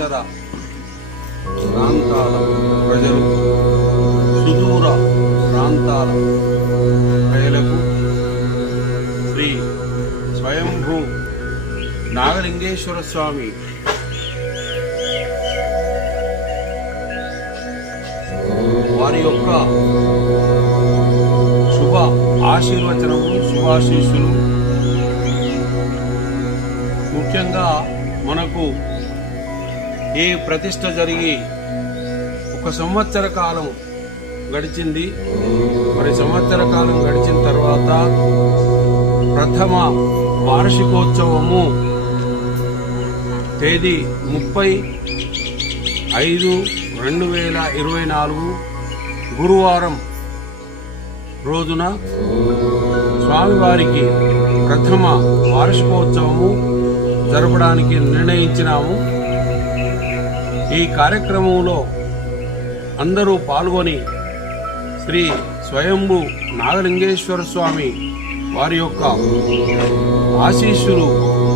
పరిసర ప్రాంతాల ప్రజలు, సుదూర ప్రాంతాల ప్రజలకు శ్రీ స్వయంభూ నాగలింగేశ్వర స్వామి వారి యొక్క శుభ ఆశీర్వచనము, శుభాశీస్సులు. ముఖ్యంగా మనకు ఏ ప్రతిష్ట జరిగి 1 సంవత్సర కాలం గడిచింది. మరి సంవత్సర కాలం గడిచిన తర్వాత ప్రథమ వార్షికోత్సవము తేదీ 30/5/2024 గురువారం రోజున స్వామివారికి ప్రథమ వార్షికోత్సవము జరపడానికి నిర్ణయించినాము. ఈ కార్యక్రమంలో అందరూ పాల్గొని శ్రీ స్వయంభూ నాగలింగేశ్వర స్వామి వారి యొక్క ఆశీస్సులు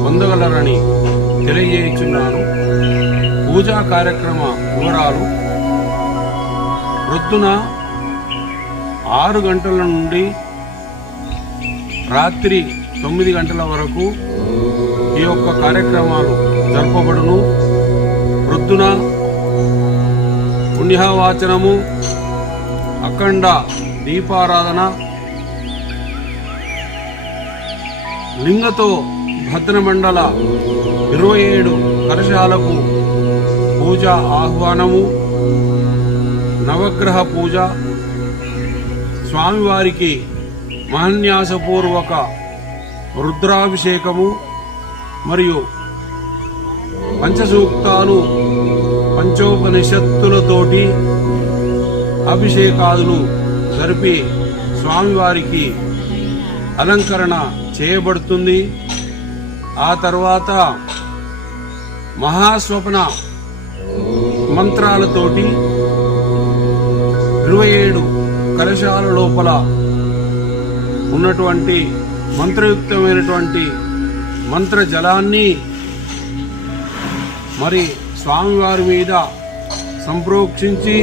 పొందగలరని తెలియజేయుచున్నాను. పూజా కార్యక్రమ వివరాలు: ప్రొద్దున 6 గంటల నుండి రాత్రి 9 గంటల వరకు ఈ యొక్క కార్యక్రమాలు జరపబడును. ప్రొద్దున పుణ్యవాచనము, అఖండ దీపారాధన, లింగతో భద్రమండల 27 కలశాలకు పూజ ఆహ్వానము, నవగ్రహ పూజ, స్వామివారికి మహాన్యాసపూర్వక రుద్రాభిషేకము మరియు పంచసూక్తాలు, పంచోపనిషత్తులతోటి అభిషేకాదులు జరిపి స్వామివారికి అలంకరణ చేయబడుతుంది. ఆ తర్వాత మహాస్వప్న మంత్రాలతోటి 27 కలశాల లోపల ఉన్నటువంటి మంత్రయుక్తమైనటువంటి మంత్ర జలాన్ని మరి స్వామివారి మీద సంప్రోక్షించి